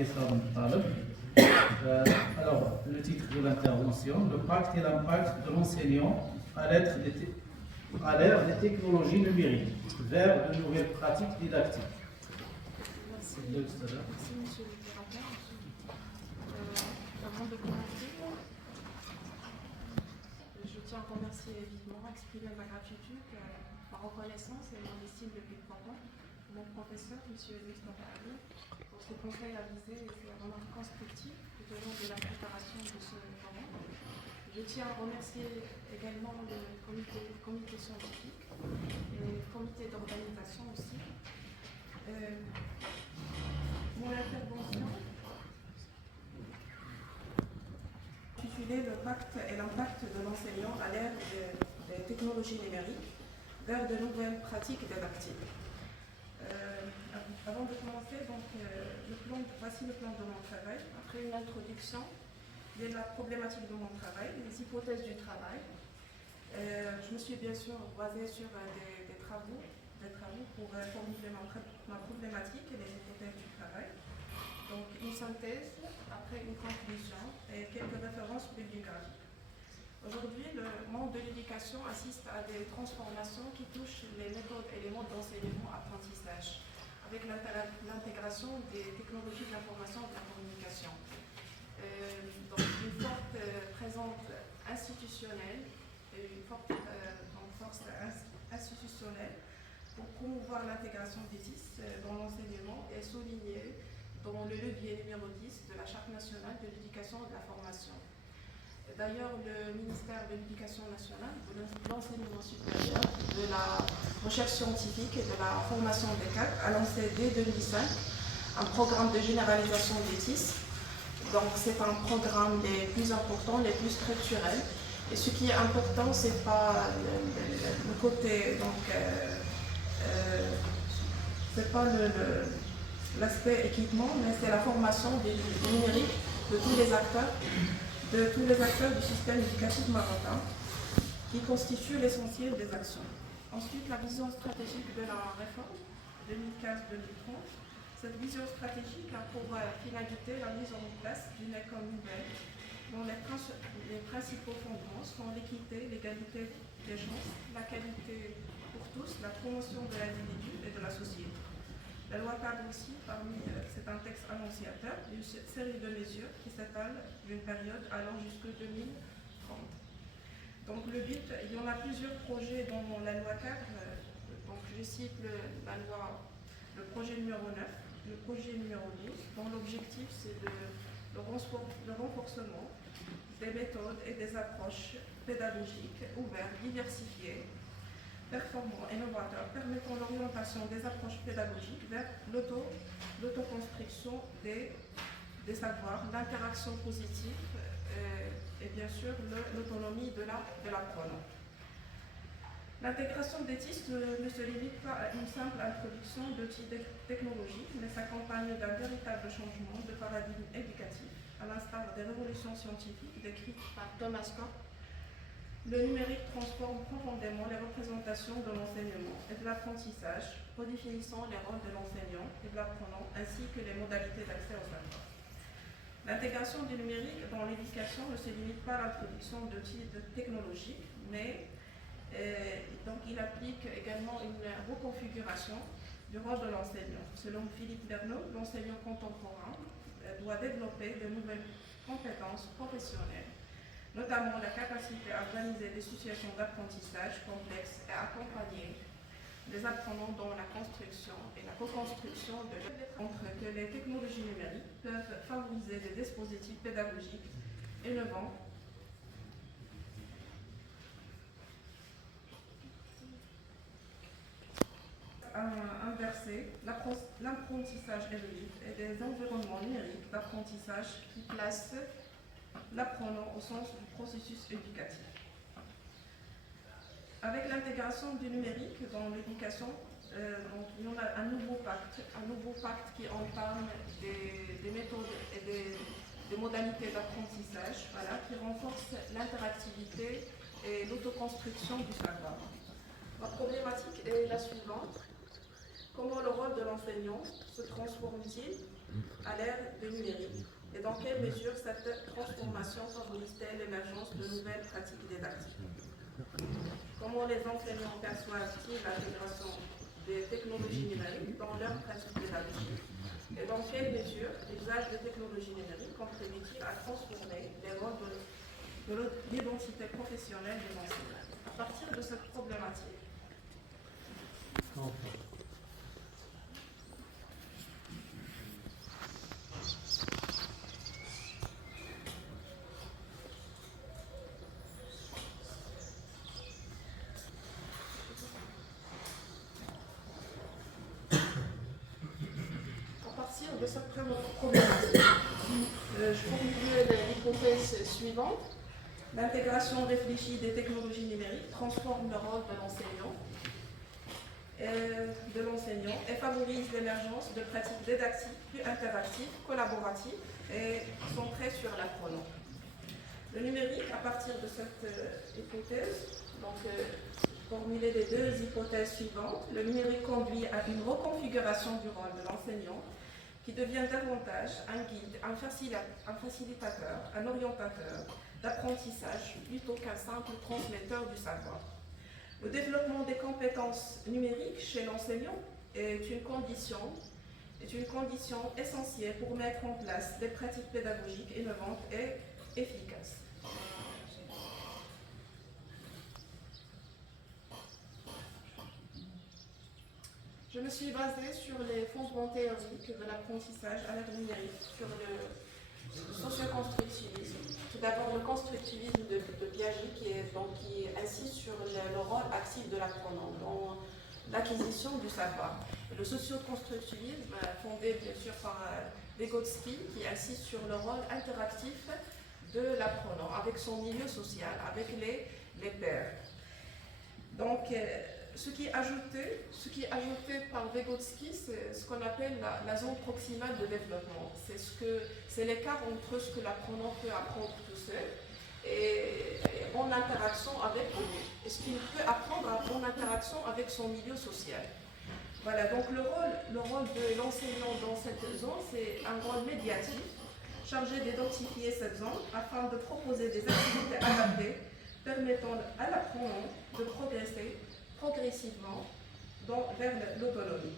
Islam Taleb. Alors, le titre de l'intervention, le pacte et l'impact de l'enseignant à l'ère des technologies numériques vers de nouvelles pratiques didactiques. Merci, merci monsieur le directeur. Avant de commencer, je tiens à remercier vivement, exprimer ma gratitude, ma reconnaissance et mon estime depuis 3 ans mon professeur, M. Louis Tampari, pour ses conseils avisés et ses remarques constructives tout au long de la préparation de ce moment. Je tiens à remercier également le comité scientifique et le comité d'organisation aussi. Mon intervention intitulée Le pacte et l'impact de l'enseignant à l'ère des technologies numériques vers de nouvelles pratiques didactiques. Avant de commencer, voici le plan de mon travail. Après une introduction, il y a la problématique de mon travail, les hypothèses du travail. Je me suis bien sûr basée sur des travaux pour formuler ma problématique et les hypothèses du travail. Donc une synthèse, après une conclusion et quelques références bibliographiques. Aujourd'hui, le monde de l'éducation assiste à des transformations qui touchent les méthodes et les modes d'enseignement-apprentissage, avec l'intégration des technologies de l'information et de la communication. Donc une forte présence institutionnelle et une forte force institutionnelle pour promouvoir l'intégration des TIS dans l'enseignement et souligner dans le levier numéro 10 de la Charte nationale de l'éducation et de la formation. D'ailleurs, le ministère de l'Éducation nationale, de l'enseignement supérieur, de la recherche scientifique et de la formation des cadres a lancé dès 2005 un programme de généralisation des TIS. Donc c'est un programme les plus importants, les plus structurels. Et ce qui est important, ce n'est pas le côté, c'est pas l'aspect équipement, mais c'est la formation des numériques de tous les acteurs du système éducatif marocain qui constitue l'essentiel des actions. Ensuite, la vision stratégique de la réforme 2015-2030. Cette vision stratégique a pour finalité la mise en place d'une école nouvelle dont les principaux fondements sont l'équité, l'égalité des chances, la qualité pour tous, la promotion de l'individu et de la société. La loi cadre aussi, c'est un texte annonciateur d'une série de mesures qui s'étalent d'une période allant jusqu'en 2030. Donc le but, il y en a plusieurs projets dans la loi cadre. Donc je cite le projet numéro 9, le projet numéro 12, dont l'objectif c'est le renforcement des méthodes et des approches pédagogiques ouvertes, diversifiées, performants et novateurs, permettant l'orientation des approches pédagogiques vers l'autoconstruction des savoirs, l'interaction positive et bien sûr l'autonomie de l'apprenant. L'intégration des TIS ne se limite pas à une simple introduction d'outils technologiques, mais s'accompagne d'un véritable changement de paradigme éducatif, à l'instar des révolutions scientifiques décrites par Thomas Kuhn. Le numérique transforme profondément les représentations de l'enseignement et de l'apprentissage, redéfinissant les rôles de l'enseignant et de l'apprenant, ainsi que les modalités d'accès au savoir. L'intégration du numérique dans l'éducation ne se limite pas à l'introduction d'outils technologiques, mais donc il applique également une reconfiguration du rôle de l'enseignant. Selon Philippe Berneau, l'enseignant contemporain doit développer de nouvelles compétences professionnelles, notamment la capacité à organiser des situations d'apprentissage complexes et à accompagner les apprenants dans la construction et la co-construction de montre que les technologies numériques peuvent favoriser des dispositifs pédagogiques innovants inverser l'apprentissage évolutif et des environnements numériques d'apprentissage qui placent l'apprenant au centre du processus éducatif. Avec l'intégration du numérique dans l'éducation, il y en a un nouveau pacte qui entame des méthodes et des modalités d'apprentissage, qui renforce l'interactivité et l'autoconstruction du savoir. Ma problématique est la suivante. Comment le rôle de l'enseignant se transforme-t-il à l'ère du numérique et dans quelle mesure cette transformation favorise-t-elle l'émergence de nouvelles pratiques didactiques? Comment les enseignants perçoivent-ils l'intégration des technologies numériques dans leurs pratiques pédagogiques? Et dans quelle mesure l'usage des technologies numériques contribue-t-il à transformer les rôles de l'identité professionnelle des enseignants? À partir de cette problématique, je conclue l'hypothèse suivante. L'intégration réfléchie des technologies numériques transforme le rôle de l'enseignant et favorise l'émergence de pratiques didactiques plus interactives, collaboratives et centrées sur l'apprenant. Le numérique, à partir de cette hypothèse, formuler les deux hypothèses suivantes. Le numérique conduit à une reconfiguration du rôle de l'enseignant qui devient davantage un guide, un facilitateur, un orientateur d'apprentissage plutôt qu'un simple transmetteur du savoir. Le développement des compétences numériques chez l'enseignant est une condition essentielle pour mettre en place des pratiques pédagogiques innovantes et efficaces. Je me suis basée sur les fondements théoriques de l'apprentissage à l'ère numérique, sur le socio-constructivisme. Tout d'abord, le constructivisme de Piaget qui insiste sur le rôle actif de l'apprenant dans l'acquisition du savoir. Le socio-constructivisme, fondé bien sûr par Vygotsky, qui insiste sur le rôle interactif de l'apprenant avec son milieu social, avec les pairs. Donc, ce qui est ajouté par Vygotsky, c'est ce qu'on appelle la zone proximale de développement. C'est l'écart entre ce que l'apprenant peut apprendre tout seul et en interaction avec lui, et ce qu'il peut apprendre en interaction avec son milieu social. Voilà, donc le rôle de l'enseignant dans cette zone, c'est un rôle médiatif, chargé d'identifier cette zone afin de proposer des activités adaptées permettant à l'apprenant de progresser progressivement vers l'autonomie.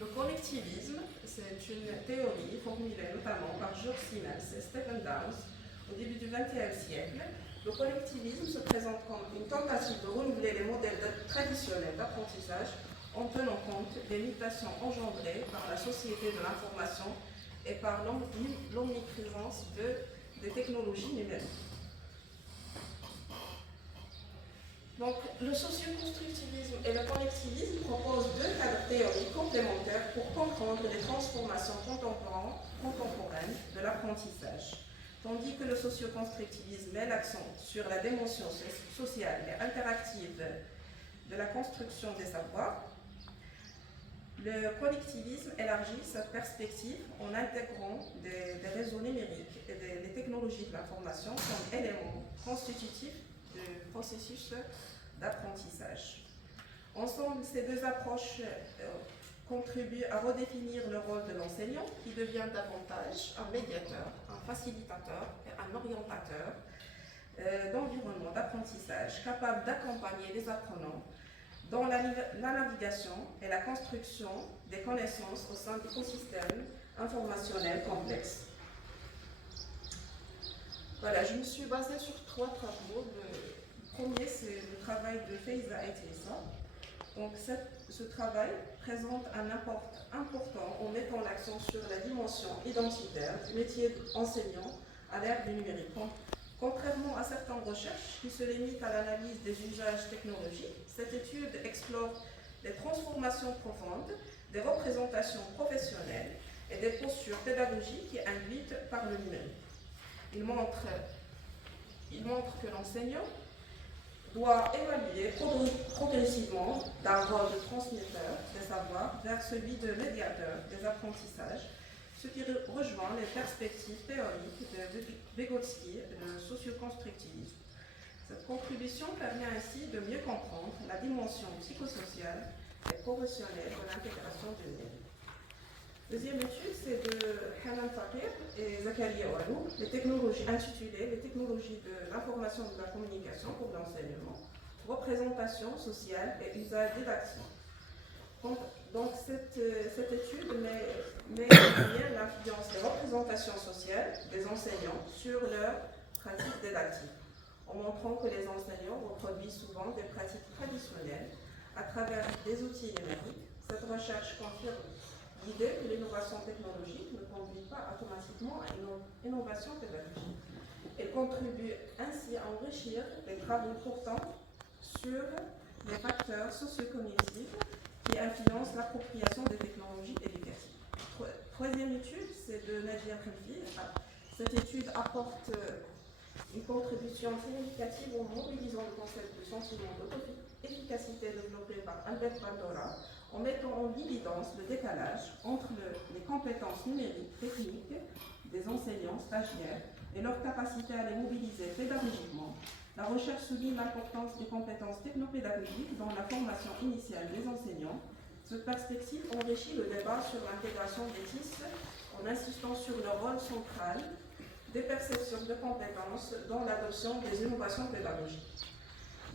Le collectivisme, c'est une théorie formulée notamment par George Siemens et Stephen Downes au début du XXe siècle. Le collectivisme se présente comme une tentative de renouveler les modèles traditionnels d'apprentissage en tenant compte des mutations engendrées par la société de l'information et par l'omniprésence des technologies numériques. Donc, le socio-constructivisme et le collectivisme proposent deux cadres théoriques complémentaires pour comprendre les transformations contemporaines de l'apprentissage. Tandis que le socio-constructivisme met l'accent sur la dimension sociale et interactive de la construction des savoirs, le collectivisme élargit cette perspective en intégrant des réseaux numériques et des technologies de l'information comme éléments constitutifs du processus d'apprentissage. Ensemble, ces deux approches contribuent à redéfinir le rôle de l'enseignant qui devient davantage un médiateur, un facilitateur et un orientateur d'environnement d'apprentissage capable d'accompagner les apprenants dans la navigation et la construction des connaissances au sein d'écosystèmes informationnels complexes. Voilà, je me suis basée sur 3 travaux. Le premier, c'est le travail de Faiza et Tessa. Donc, ce travail présente un apport important en mettant l'accent sur la dimension identitaire du métier d'enseignant à l'ère du numérique. Contrairement à certaines recherches qui se limitent à l'analyse des usages technologiques, cette étude explore les transformations profondes des représentations professionnelles et des postures pédagogiques induites par le numérique. Il montre que l'enseignant doit évaluer progressivement d'un rôle de transmetteur des savoirs vers celui de médiateur des apprentissages, ce qui rejoint les perspectives théoriques de Vygotsky et de socio-constructivisme. Cette contribution permet ainsi de mieux comprendre la dimension psychosociale et professionnelle de l'intégration du numérique. Deuxième étude, c'est de Hanan Fakir et Zakaria Walou, les technologies intitulées Les technologies de l'information et de la communication pour l'enseignement, représentation sociale et usage didactique. Donc cette étude met en lumière l'influence des représentations sociales des enseignants sur leur pratique didactique, en montrant que les enseignants reproduisent souvent des pratiques traditionnelles à travers des outils numériques. Cette recherche confirme l'idée que l'innovation technologique ne conduit pas automatiquement à une innovation pédagogique. Elle contribue ainsi à enrichir les travaux portant sur les facteurs socio-cognitifs qui influencent l'appropriation des technologies éducatives. Troisième étude, c'est de Nadia Khelfi. Cette étude apporte une contribution significative en mobilisant le concept de sentiment d'auto-efficacité développé par Albert Bandura, en mettant en évidence le décalage entre les compétences numériques techniques des enseignants stagiaires et leur capacité à les mobiliser pédagogiquement. La recherche souligne l'importance des compétences technopédagogiques dans la formation initiale des enseignants. Cette perspective enrichit le débat sur l'intégration des TIS en insistant sur le rôle central des perceptions de compétences dans l'adoption des innovations pédagogiques.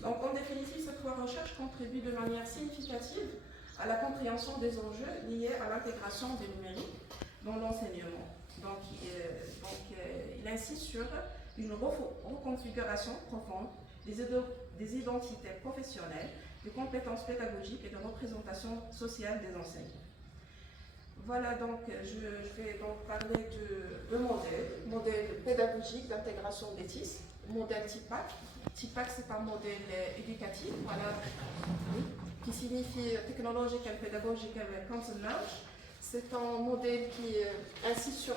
Donc, en définitive, ces trois recherches contribuent de manière significative à la compréhension des enjeux liés à l'intégration des numériques dans l'enseignement. Donc, il insiste sur une reconfiguration profonde des identités professionnelles, des compétences pédagogiques et de représentation sociale des enseignants. Voilà, donc je vais donc parler de modèle pédagogique d'intégration des TIS, modèle TIPAC. TIPAC, c'est un modèle éducatif, voilà, qui signifie Technological Pedagogical Consonance. C'est un modèle qui insiste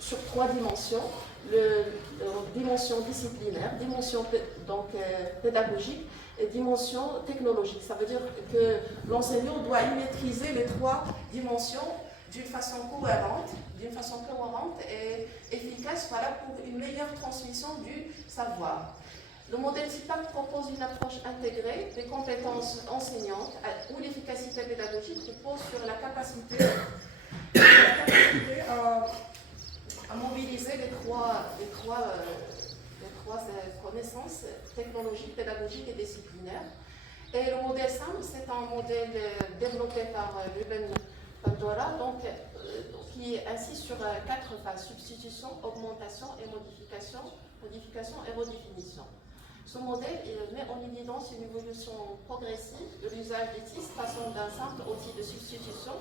sur trois dimensions. Dimension disciplinaire, dimension pédagogique et dimension technologique. Ça veut dire que l'enseignant doit y maîtriser les trois dimensions d'une façon cohérente et efficace, voilà, pour une meilleure transmission du savoir. Le modèle TIPAC propose une approche intégrée des compétences enseignantes où l'efficacité pédagogique repose sur la capacité à mobiliser les trois connaissances technologiques, pédagogiques et disciplinaires. Et le modèle SAM, c'est un modèle développé par Ruben Bandura, qui insiste sur 4 phases: substitution, augmentation et modification et redéfinition. Ce modèle met en évidence une évolution progressive de l'usage des TIS, passant d'un simple outil de substitution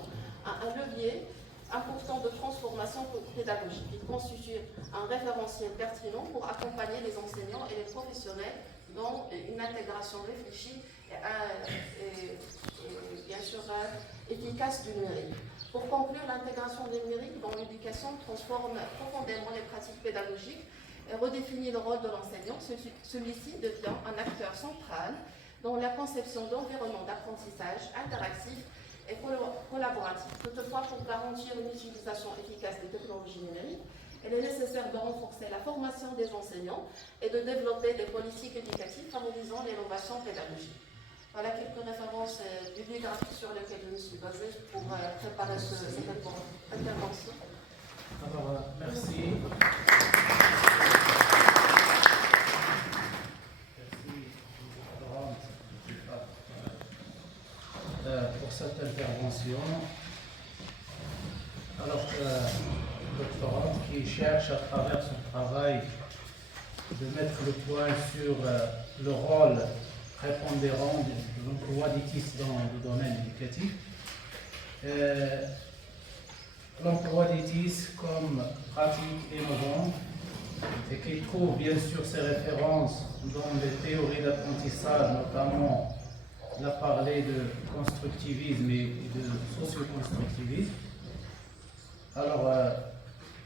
à un levier important de transformation pédagogique. Il constitue un référentiel pertinent pour accompagner les enseignants et les professionnels dans une intégration réfléchie et bien sûr efficace du numérique. Pour conclure, l'intégration du numérique dans l'éducation transforme profondément les pratiques pédagogiques et redéfinit le rôle de l'enseignant. Celui-ci devient un acteur central dans la conception d'environnements d'apprentissage interactifs et collaboratifs. Toutefois, pour garantir une utilisation efficace des technologies numériques, il est nécessaire de renforcer la formation des enseignants et de développer des politiques éducatives favorisant l'innovation pédagogique. Voilà quelques références bibliographiques sur lesquelles je me suis basée pour préparer cette intervention. Alors, merci. Pour cette intervention. Alors, doctorante qui cherche à travers son travail de mettre le point sur le rôle prépondérant de l'emploi des TIS dans le domaine éducatif. L'emploi des TIS comme pratique innovante et qui trouve bien sûr ses références dans les théories d'apprentissage, notamment on a parlé de constructivisme et de socio-constructivisme. Alors,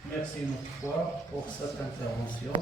merci une autre fois pour cette intervention.